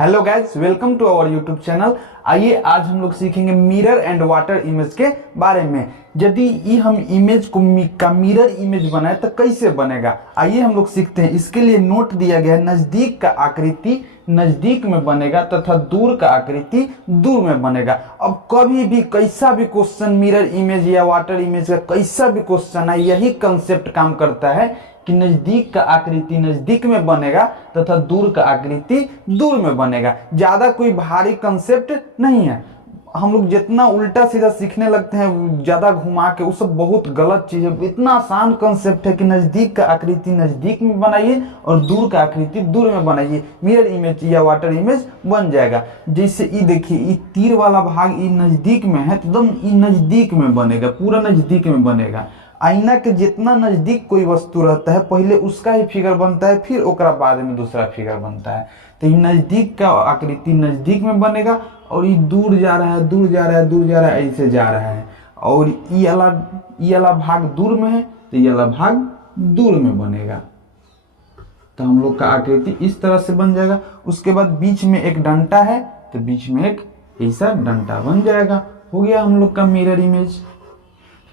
Hello guys, welcome to our YouTube channel. आइए आज हम लोग सीखेंगे मिरर एंड वाटर इमेज के बारे में। यदि ये हम इमेज को का मिरर इमेज बनाए तो कैसे बनेगा, आइए हम लोग सीखते हैं। इसके लिए नोट दिया गया है, नजदीक का आकृति नजदीक में बनेगा तथा दूर का आकृति दूर में बनेगा। अब कभी भी कैसा भी क्वेश्चन मिरर इमेज या वाटर इमेज का कैसा भी क्वेश्चन है, यही कंसेप्ट काम करता है कि नजदीक का आकृति नजदीक में बनेगा तथा दूर का आकृति दूर में बनेगा। ज्यादा कोई भारी कंसेप्ट नहीं है। हम लोग जितना उल्टा सीधा सीखने लगते हैं, ज्यादा घुमा के, वो सब बहुत गलत चीज है। इतना आसान कंसेप्ट है कि नजदीक का आकृति नजदीक में बनाइए और दूर का आकृति दूर में बनाइए, मिरर इमेज या वाटर इमेज बन जाएगा। जैसे ये देखिए, ये तीर वाला भाग ये नजदीक में है, एकदम ये नजदीक में बनेगा, पूरा नजदीक में बनेगा। आईना के जितना नजदीक कोई वस्तु रहता है, पहले उसका ही फिगर बनता है, फिर ओकरा बाद में दूसरा फिगर बनता है। तो ये नजदीक का आकृति नजदीक में बनेगा और ये दूर जा रहा है, दूर जा रहा है, दूर जा रहा है, ऐसे जा रहा है। और ये वाला भाग दूर में है तो ये वाला भाग दूर में बनेगा। तो हम लोग का आकृति इस तरह से बन जाएगा। उसके बाद बीच में एक डंटा है तो बीच में एक ऐसा डंटा बन जाएगा। हो गया हम लोग का मिरर इमेज।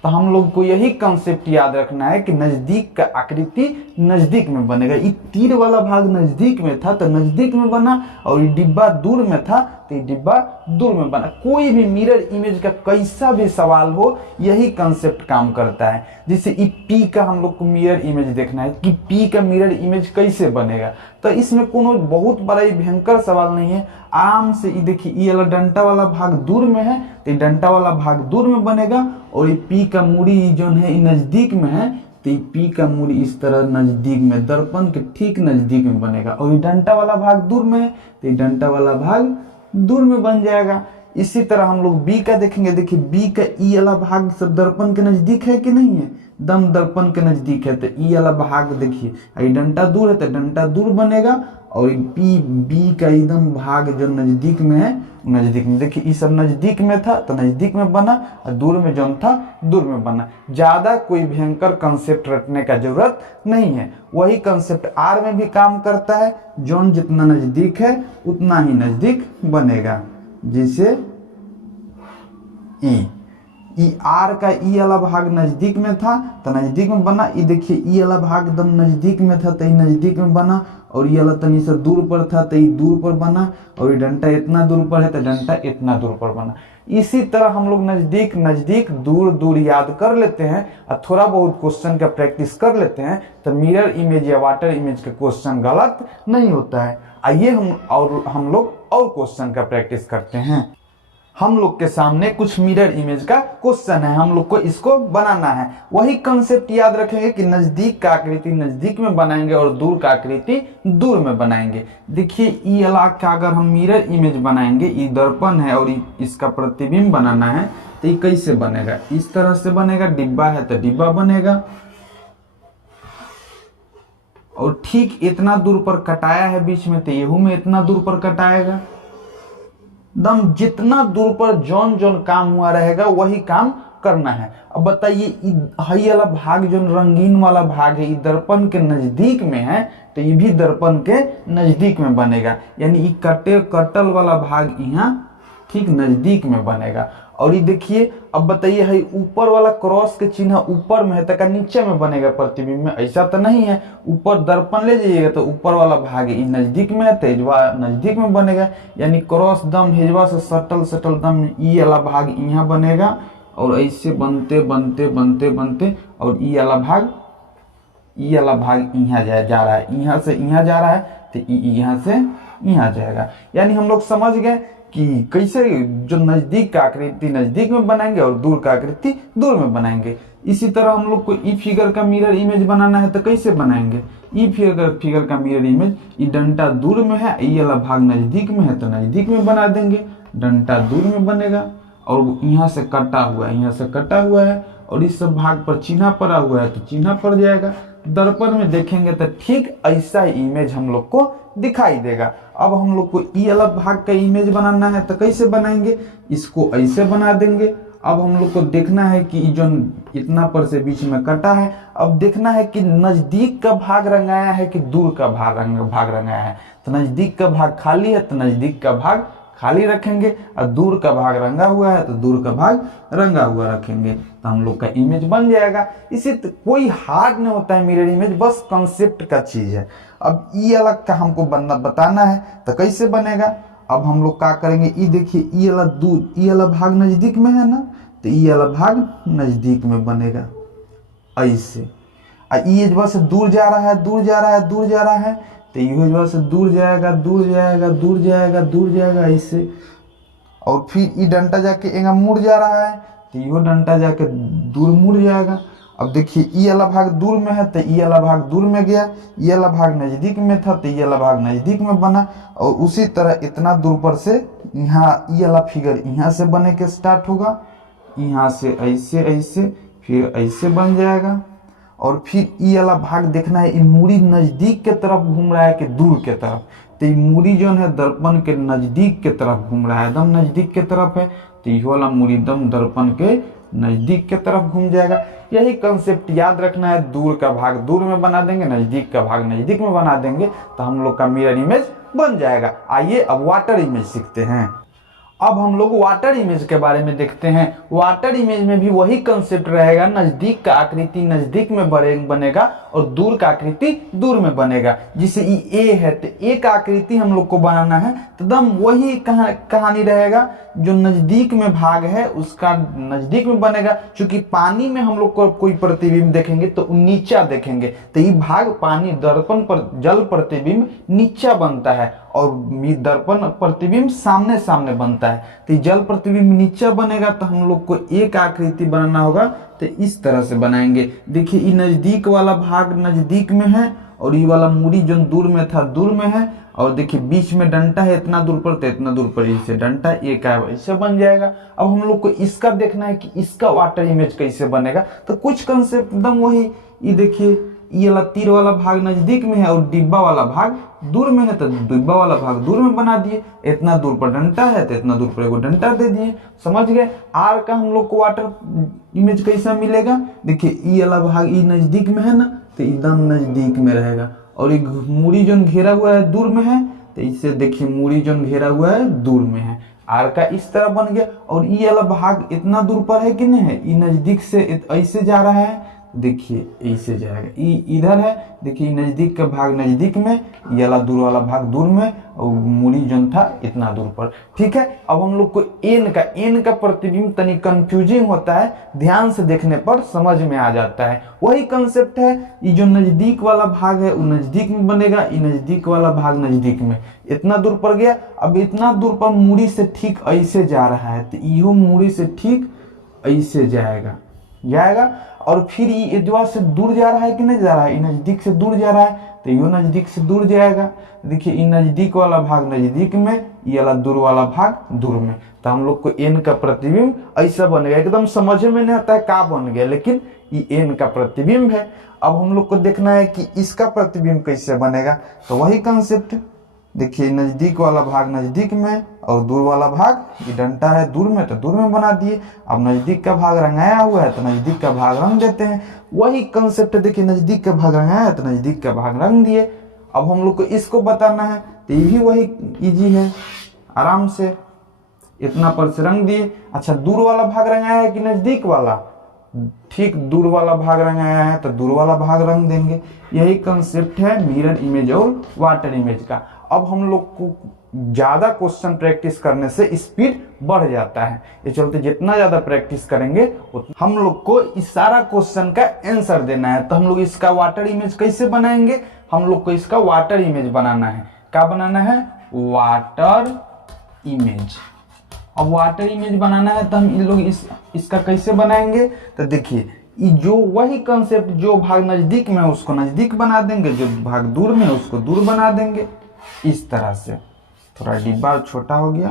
तो हम लोग को यही कंसेप्ट याद रखना है कि नजदीक का आकृति नजदीक में बनेगा। ये तीर वाला भाग नजदीक में था तो नजदीक में बना, और ये डिब्बा दूर में था तो ये डिब्बा दूर में बना। कोई भी मिरर इमेज का कैसा भी सवाल हो, यही कंसेप्ट काम करता है। जैसे ई पी का हम लोग को मिरर इमेज देखना है कि पी का मिरर इमेज कैसे बनेगा, तो इसमें कोनो बहुत बड़ा ही भयंकर सवाल नहीं है। आराम से ये देखिए, ये वाला डंटा वाला भाग दूर में है तो डंटा वाला भाग दूर में बनेगा, और ये पी का मूड़ी जो है ये नजदीक में है तो ये पी का मूड़ी इस तरह नजदीक में, दर्पण के ठीक नजदीक में बनेगा। और ये डंटा वाला भाग दूर में है तो ये डंटा वाला भाग दूर में बन जाएगा। इसी तरह हम लोग बी का देखेंगे। देखिए बी का ई वाला भाग सब दर्पण के नजदीक है कि नहीं है, दम दर्पण के नजदीक है। तो ई वाला भाग देखिए, ये डंटा दूर है तो डंटा दूर बनेगा, और पी बी का एकदम भाग जो नजदीक में है नजदीक में। देखिए ये सब नजदीक में था तो नजदीक में बना, और दूर में जो था दूर में बना। ज्यादा कोई भयंकर कंसेप्ट रटने का जरूरत नहीं है। वही कंसेप्ट आर में भी काम करता है, जोन जितना नजदीक है उतना ही बनेगा। जैसे ई आर का ई वाला भाग नजदीक में था तो नजदीक में बना। ये देखिए ई वाला भाग एकदम नजदीक में था तो ये नजदीक में बना, और ये वाला तनी सा दूर पर था तो ये दूर पर बना, और ये डंटा इतना दूर पर है तो डंटा इतना दूर पर बना। इसी तरह हम लोग नजदीक नजदीक दूर दूर याद कर लेते हैं और थोड़ा बहुत क्वेश्चन का प्रैक्टिस कर लेते हैं, तो मिरर इमेज या वाटर इमेज का क्वेश्चन गलत नहीं होता है। आइए हम लोग और क्वेश्चन का प्रैक्टिस करते हैं। हम लोग के सामने कुछ मिरर इमेज का क्वेश्चन है, हम लोग को इसको बनाना है। वही कंसेप्ट याद रखेंगे कि नजदीक का आकृति नजदीक में बनाएंगे और दूर का आकृति दूर में बनाएंगे। देखिए ई वाला का अगर हम मिरर इमेज बनाएंगे, ये दर्पण है और इसका प्रतिबिंब बनाना है, तो ये कैसे बनेगा, इस तरह से बनेगा। डिब्बा है तो डिब्बा बनेगा, और ठीक इतना दूर पर कटाया है बीच में तो येहू में इतना दूर पर कटाएगा। दम जितना दूर पर जौन जौन काम हुआ रहेगा वही काम करना है। अब बताइए, हई वाला भाग जो रंगीन वाला भाग है, ये दर्पण के नजदीक में है तो ये भी दर्पण के नजदीक में बनेगा। यानी ये कटल वाला भाग यहाँ ठीक नजदीक में बनेगा। और ये देखिए, अब बताइए, है ऊपर वाला क्रॉस के चिन्ह ऊपर में है तो नीचे में बनेगा प्रतिबिंब में, ऐसा तो नहीं है। ऊपर दर्पण ले जाइएगा तो ऊपर वाला भाग ये नजदीक में है तो हिजवा नजदीक में बनेगा। यानी क्रॉस दम हिजवा से सटल दम ई वाला भाग यहाँ बनेगा, और ऐसे बनते बनते बनते बनते और ई वाला भाग यहाँ जा रहा है, यहाँ से यहाँ जा रहा है तो यहाँ से यहाँ जाएगा। यानी हम लोग समझ गए कि कैसे जो नजदीक का आकृति नजदीक में बनाएंगे और दूर का आकृति दूर में बनाएंगे। इसी तरह हम लोग को ई फिगर का मिरर इमेज बनाना है तो कैसे बनाएंगे। ई फिगर का मिरर इमेज, ये डंटा दूर में है, ये वाला भाग नजदीक में है तो नजदीक में बना देंगे, डंटा दूर में बनेगा, और यहाँ से कटा हुआ है, और इस सब भाग पर चिन्ह पड़ा हुआ है तो चिन्ह पड़ जाएगा। दर्पण में देखेंगे तो ठीक ऐसा ही इमेज हम लोग को दिखाई देगा। अब हम लोग को ई वाला भाग का इमेज बनाना है तो कैसे बनाएंगे, इसको ऐसे बना देंगे, अब हम लोग को देखना है कि जो इतना पर से बीच में कटा है, अब देखना है कि नजदीक का भाग रंगाया है कि दूर का भाग रंगाया है। तो नजदीक का भाग खाली है तो नजदीक का भाग खाली रखेंगे, और दूर का भाग रंगा हुआ है तो दूर का भाग रंगा हुआ रखेंगे, तो हम लोग का इमेज बन जाएगा। इसी कोई हार्ड नहीं होता है मिरर इमेज, बस कंसेप्ट का चीज है। अब ई अलग का हमको बताना है तो कैसे बनेगा। अब हम लोग क्या करेंगे, ई देखिए ई वाला दूर, ई वाला भाग नजदीक में है ना, तो ई वाला भाग नजदीक में बनेगा ऐसे। ई एजवा से दूर जा रहा है, दूर जा रहा है, दूर जा रहा है, तो यू एजवा से दूर जाएगा, दूर जाएगा, दूर जाएगा, दूर जाएगा ऐसे। और फिर ई डंटा जाके एंगा मुड़ जा रहा है, तो यो डंटा जाके दूर मुड़ जाएगा। अब देखिए ई वाला भाग दूर में है तो ई वाला भाग दूर में गया, ई वाला भाग नजदीक में था तो ई वाला भाग नजदीक में बना। और उसी तरह इतना दूर पर से यहाँ ई वाला फिगर यहाँ से बने के स्टार्ट होगा, यहाँ से ऐसे ऐसे, फिर ऐसे बन जाएगा। और फिर ई वाला भाग देखना है, ये मूड़ी नजदीक के तरफ घूम रहा है कि दूर के तरफ। तो ये मूड़ी जो है दर्पण के नजदीक के तरफ घूम रहा है, एकदम नजदीक के तरफ है, तो ये वाला मूड़ी एकदम दर्पण के नजदीक के तरफ घूम जाएगा। यही कंसेप्ट याद रखना है, दूर का भाग दूर में बना देंगे, नजदीक का भाग नजदीक में बना देंगे, तो हम लोग का मिरर इमेज बन जाएगा। आइए अब वाटर इमेज सीखते हैं। अब हम लोग वाटर इमेज के बारे में देखते हैं। वाटर इमेज में भी वही कंसेप्ट रहेगा, नजदीक का आकृति नजदीक में बनेगा और दूर का आकृति दूर में बनेगा। जैसे ए है तो ए का आकृति हम लोग को बनाना है, तो एकदम वही कहानी रहेगा, जो नजदीक में भाग है उसका नजदीक में बनेगा। क्योंकि पानी में हम लोग को कोई प्रतिबिंब देखेंगे तो नीचा देखेंगे, तो ये भाग पानी दर्पण पर जल प्रतिबिंब नीचा बनता है और दर्पण प्रतिबिंब सामने सामने बनता है। तो जल प्रतिबिंब नीचा बनेगा, तो हम लोग को एक आकृति बनाना होगा, तो इस तरह से बनाएंगे। देखिए ये नजदीक वाला भाग नजदीक में है और ये वाला मूड़ी जो दूर में था दूर में है, और देखिए बीच में डंटा है इतना दूर पर, तो इतना दूर पर इसे डंटा एक है, ऐसे बन जाएगा। अब हम लोग को इसका देखना है कि इसका वाटर इमेज कैसे बनेगा, तो कुछ कंसेप्ट एकदम वही। ये देखिए ये वाला तीर वाला भाग नजदीक में है और डिब्बा वाला भाग दूर में है, तो डिब्बा वाला भाग दूर में बना दिए। इतना दूर पर डंटा है तो इतना दूर पर एगो डंटा दे दिए, समझ गए। आर का हम लोग को वाटर इमेज कैसा मिलेगा, देखिए ये वाला भाग ये नजदीक में है ना, तो एकदम नजदीक में रहेगा। और ये मूड़ी जो घेरा हुआ है दूर में है, तो इससे देखिए मूड़ी जो घेरा हुआ है दूर में है, आर का इस तरह बन गया। और ये वाला भाग इतना दूर पर है कि नहीं है, ये नजदीक से ऐसे जा रहा है, देखिए ऐसे जाएगा, ये इधर है, देखिए नजदीक का भाग नजदीक में, ये वाला दूर वाला भाग दूर में, और मूड़ी जो था इतना दूर पर। ठीक है, अब हम लोग को एन का प्रतिबिंब तनी कंफ्यूजिंग होता है, ध्यान से देखने पर समझ में आ जाता है। वही कंसेप्ट है, ये जो नजदीक वाला भाग है वो नजदीक में बनेगा, ये नजदीक वाला भाग नजदीक में, इतना दूर पर गया। अब इतना दूर पर मूड़ी से ठीक ऐसे जा रहा है, तो यो मूड़ी से ठीक ऐसे जाएगा। और फिर ये एजवा से दूर जा रहा है कि नहीं जा रहा है, ये नजदीक से दूर जा रहा है, तो यो नजदीक से दूर जाएगा। देखिए ये नजदीक वाला भाग नजदीक में, ये वाला दूर वाला भाग दूर में, तो हम लोग को एन का प्रतिबिंब ऐसा बनेगा। एकदम समझ में नहीं आता है क्या बन गया, लेकिन ये एन का प्रतिबिंब है। अब हम लोग को देखना है कि इसका प्रतिबिंब कैसे बनेगा, तो वही कंसेप्ट, देखिए नजदीक वाला भाग नजदीक में और दूर वाला भाग, ये डंटा है दूर में तो दूर में बना दिए। अब नजदीक का भाग रंगाया हुआ है तो नजदीक का भाग रंग देते हैं, वही कंसेप्ट। देखिए नजदीक का भाग रंगाया है तो नजदीक का भाग रंग दिए। अब हम लोग को इसको बताना है, तो ये भी वही इजी है, आराम से इतना पर से रंग दिए। अच्छा दूर वाला भाग रंगाया है कि नजदीक वाला, ठीक दूर वाला भाग रंगाया है तो दूर वाला भाग रंग देंगे। यही कंसेप्ट है मिरर इमेज और वाटर इमेज का। अब हम लोग को ज्यादा क्वेश्चन प्रैक्टिस करने से स्पीड बढ़ जाता है, ये चलते जितना ज्यादा प्रैक्टिस करेंगे उतना हम लोग को इस सारा क्वेश्चन का आंसर देना है। तो हम लोग इसका वाटर इमेज कैसे बनाएंगे, हम लोग को इसका वाटर इमेज बनाना है। क्या बनाना है, वाटर इमेज। अब वाटर इमेज बनाना है तो हम इन लोग इसका कैसे बनाएंगे, तो देखिए जो वही कंसेप्ट, जो भाग नजदीक में है उसको नजदीक बना देंगे, जो भाग दूर में है उसको दूर बना देंगे, इस तरह से। थोड़ा डिब्बा छोटा हो गया।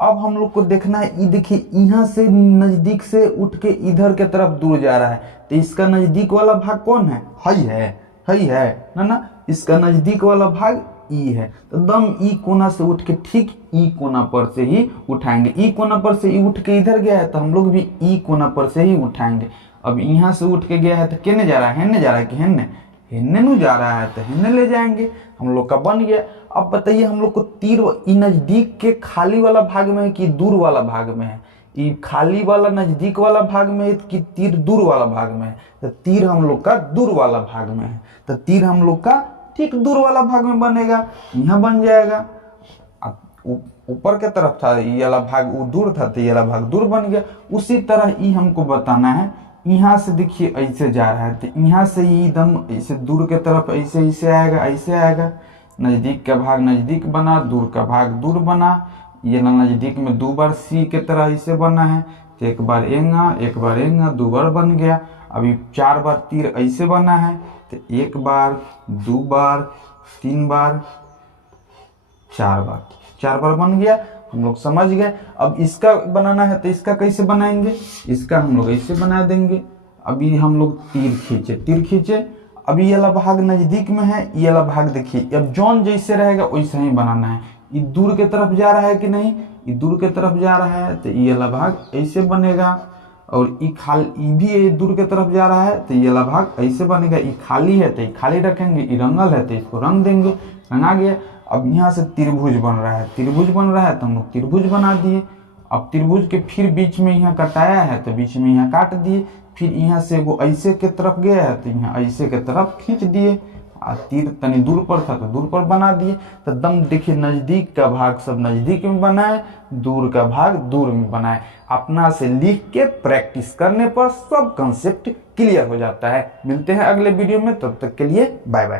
अब हम लोग को देखना है, ये देखिए यहाँ से नजदीक से उठ के इधर के तरफ दूर जा रहा है, तो इसका नजदीक वाला भाग कौन है, हई है ना, इसका नजदीक वाला भाग ई है, तो दम ई कोना से उठ के ठीक ई कोना पर से ही उठाएंगे। ई कोना पर से ई उठ के इधर गया है तो हम लोग भी ई कोना पर से ही उठाएंगे। अब यहाँ से उठ के गया है तो केने जा रहा है, हेने जा रहा है कि हेने, हेने नु जा रहा है तो हेने ले जाएंगे, हम लोग का बन गया। अब बताइए हम लोग को तीर ई नजदीक के खाली वाला भाग में है कि दूर वाला भाग में है, ये खाली वाला नजदीक वाला भाग में है कि तीर दूर वाला भाग में है, तो तीर हम लोग का दूर वाला भाग में है, तो तीर हम लोग का ठीक दूर वाला भाग में बनेगा, यहाँ बन जाएगा। ऊपर के तरफ था ये वाला भाग, वो दूर था तो ये वाला भाग दूर बन गया। उसी तरह ये हमको बताना है, यहाँ से देखिए ऐसे जा रहा है तो यहाँ से ये एकदम ऐसे दूर के तरफ ऐसे ऐसे आएगा, ऐसे आएगा, नजदीक का भाग नजदीक बना, दूर का भाग दूर बना। ये नजदीक में 2 बार सी के तरह ऐसे बना है, तो एक बार एंगा 2 बार बन गया। अभी 4 बार तीर ऐसे बना है, तो 1 बार 2 बार 3 बार 4 बार, 4 बार बन गया, हम लोग समझ गए। अब इसका बनाना है तो इसका कैसे बनाएंगे, इसका हम लोग ऐसे बना देंगे। अभी हम लोग तीर खींचे, अभी ये वाला भाग नजदीक में है, ये वाला भाग देखिए अब जौन जैसे रहेगा वैसे ही बनाना है। ये दूर के तरफ जा रहा है कि नहीं, ये दूर के तरफ जा रहा है तो ये वाला भाग ऐसे बनेगा, और ये भी ये दूर के तरफ जा रहा है तो ये वाला भाग ऐसे बनेगा। ये खाली है तो ये खाली रखेंगे, ये रंगल है तो इसको रंग देंगे, रंगा गया। अब यहाँ से त्रिभुज बन रहा है, तो हम लोग त्रिभुज बना दिए। अब त्रिभुज के फिर बीच में यहाँ कटाया है तो बीच में यहाँ काट दिए, फिर यहाँ से वो ऐसे के तरफ गया है तो यहाँ ऐसे के तरफ खींच दिए, और तीर तनी दूर पर था तो दूर पर बना दिए। तो दम देखिए नजदीक का भाग सब नजदीक में बनाए, दूर का भाग दूर में बनाए। अपना से लिख के प्रैक्टिस करने पर सब कंसेप्ट क्लियर हो जाता है। मिलते हैं अगले वीडियो में, तब तक के लिए बाय बाय।